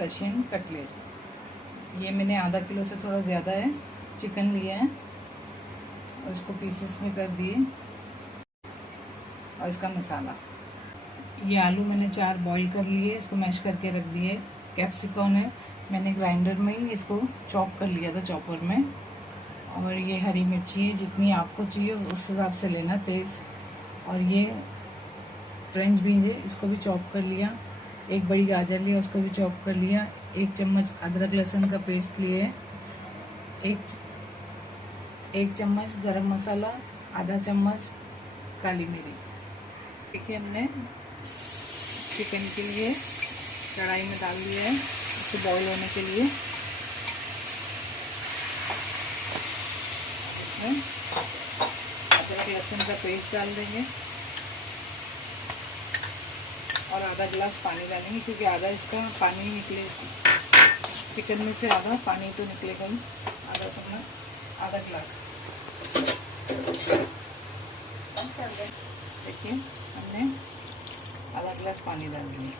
Russian cutlets. ये मैंने आधा किलो से थोड़ा ज़्यादा है चिकन लिया है और इसको पीसेस में कर दिए। और इसका मसाला, ये आलू मैंने 4 बॉईल कर लिए, इसको मैश करके रख दिए। कैप्सिकम है, मैंने ग्राइंडर में ही इसको चॉप कर लिया था, चॉपर में। और ये हरी मिर्ची है, जितनी आपको चाहिए उस हिसाब से लेना तेज़। और ये फ्रेंच बीन्स है, इसको भी चॉप कर लिया। एक बड़ी गाजर लिया, उसको भी चॉप कर लिया। 1 चम्मच अदरक लहसुन का पेस्ट लिए। एक चम्मच गरम मसाला, आधा चम्मच काली मिर्च। देखिए हमने चिकन के लिए कढ़ाई में डाल दिया है इसे बॉईल होने के लिए। इसमें अदरक लहसुन का पेस्ट डाल देंगे और आधा गिलास पानी डालेंगे, क्योंकि आधा इसका पानी निकले, चिकन में से आधा पानी तो निकलेगा ही। आधा गिलास देखिए हमने आधा गिलास पानी डाल दिया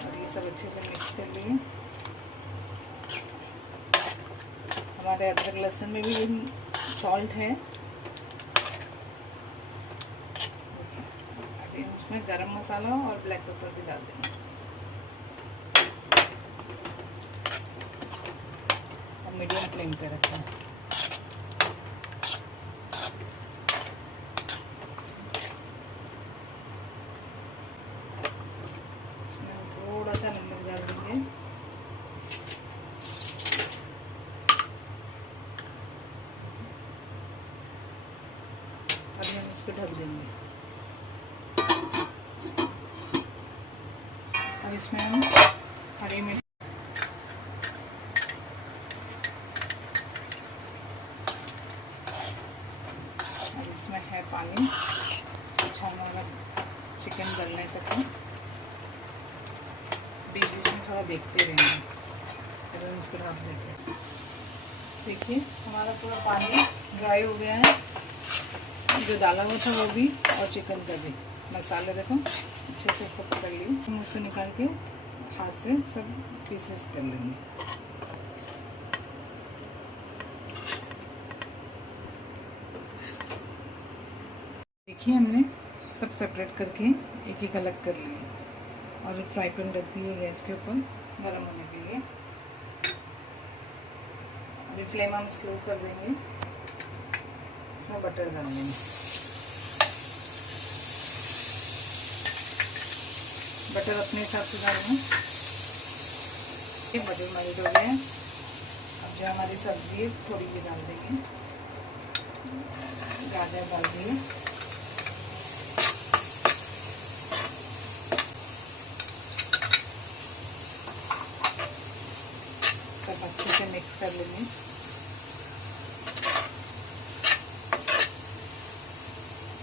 और ये सब अच्छे से मिक्स कर लिए। हमारे अदरक लहसुन में भी सॉल्ट है। अभी हम उसमें गरम मसाला और ब्लैक पेपर भी डाल देंगे और मीडियम फ्लेम पे रखें। थोड़ा सा नमक डाल देंगे। अभी हम इसको ढक देंगे। अब इसमें हम हरी मिर्च, अब इसमें है पानी, अच्छा हमारा चिकन गलने तक है। बीच बीच में थोड़ा देखते रहेंगे, फिर हम इसको ढक देते हैं। देखिए हमारा पूरा पानी ड्राई हो गया है, जो डाला हुआ था वो भी और चिकन का भी। मसाले देखो अच्छे से इसको पकड़ लिए। हम उसको निकाल के हाथ से सब पीसेस कर लेंगे। देखिए हमने सब सेपरेट करके एक एक अलग कर लिए और फ्राई पैन रख दिए गैस के ऊपर गर्म होने के लिए। अभी फ्लेम हम स्लो कर देंगे। इसमें बटर डाल देंगे। बटर अपने हिसाब से डालना। ये बटर मेल्ट हो गया है। अब जो हमारी सब्जी है थोड़ी भी डाल देंगे। गाजर डाल दिए, सब अच्छे से मिक्स कर लेंगे।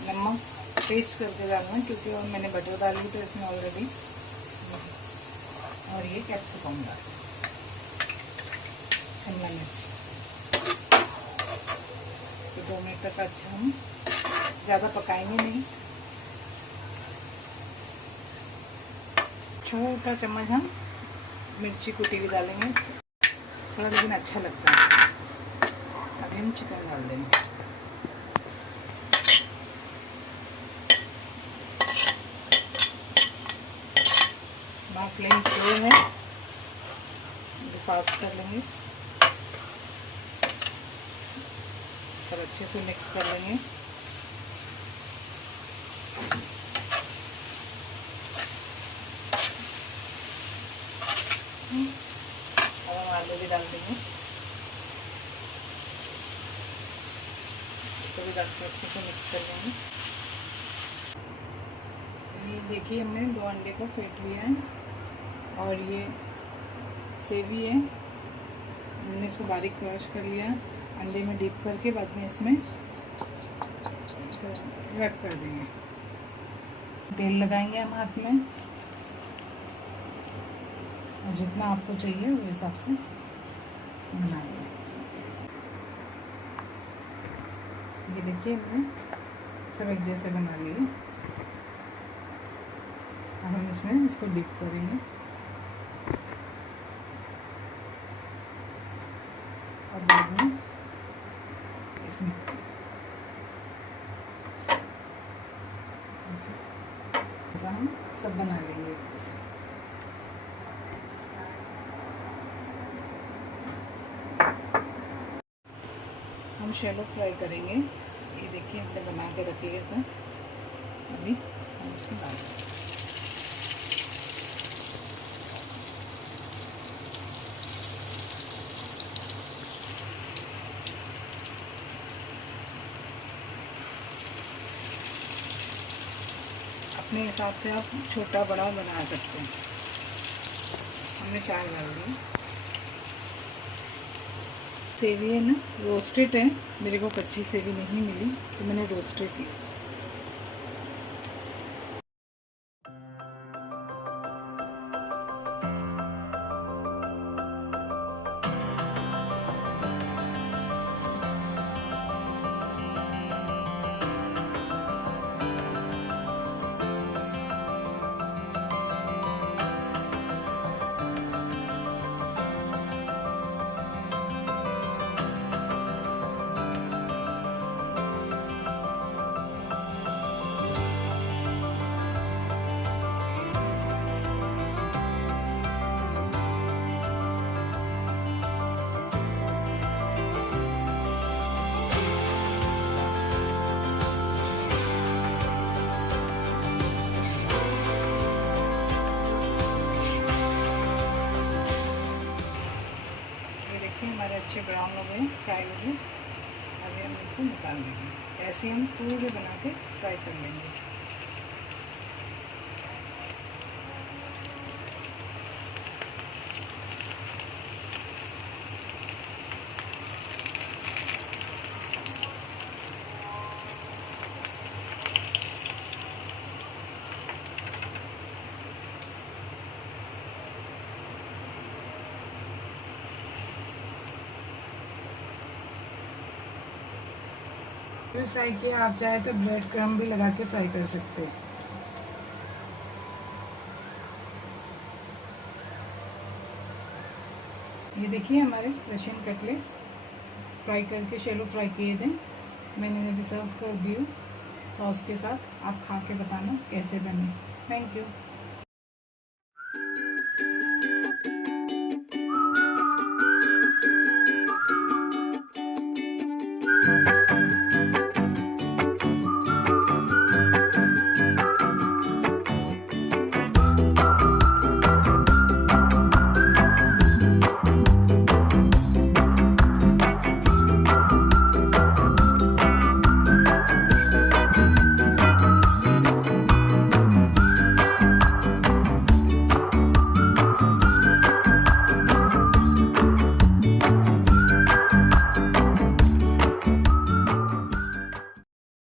नमक टेस्ट करके डालना, क्योंकि और मैंने बटर डाली तो इसमें ऑलरेडी। और ये कैप्सिकम डाल, शिमला मिर्च, तो 2 मिनट तक अच्छा हम ज़्यादा पकाएंगे नहीं। छोटा चम्मच हम मिर्ची कुटी भी डालेंगे थोड़ा, लेकिन अच्छा लगता है। अभी हम चिकन डाल देंगे। हमारा फ्लेम स्लो है, फास्ट कर लेंगे। सब अच्छे से मिक्स कर लेंगे। अब हम आलू भी डाल देंगे, इसको भी डाल के अच्छे से मिक्स कर लेंगे। ये देखिए हमने 2 अंडे को फेंट लिया है और ये सेवी है, हमने इसको बारीक क्रश कर लिया। अंडे में डिप करके बाद में इसमें रैप कर देंगे। तेल लगाएंगे हम हाथ में, और जितना आपको चाहिए उस हिसाब से बनाएंगे। ये देखिए हमने सब एक जैसे बना लिए। अब हम इसमें इसको डिप करेंगे और बाद में इसमें ऐसा हम सब बना लेंगे एक जैसे। हम शैलो फ्राई करेंगे। ये देखिए हमने बना के रखिएगा था, अभी हम इसको डाल देंगे। अपने हिसाब से आप छोटा बड़ा बना सकते हैं। हमने 4 डाल दिए। सेवी है ना, रोस्टेड है, मेरे को कच्ची सेवी नहीं मिली तो मैंने रोस्टेड ली। हमारे अच्छे ब्राउन हो गए, फ्राई हो गए। अभी हम इनको निकाल देंगे। ऐसे हम पूरे बना के फ्राई कर लेंगे। फ्राई किया, आप चाहे तो ब्रेड क्रम्ब भी लगा के फ्राई कर सकते हैं। ये देखिए हमारे रशियन कटलेट्स फ्राई करके शैलो फ्राई किए थे, मैंने अभी सर्व कर दिए सॉस के साथ। आप खा के बताना कैसे बने। Thank you.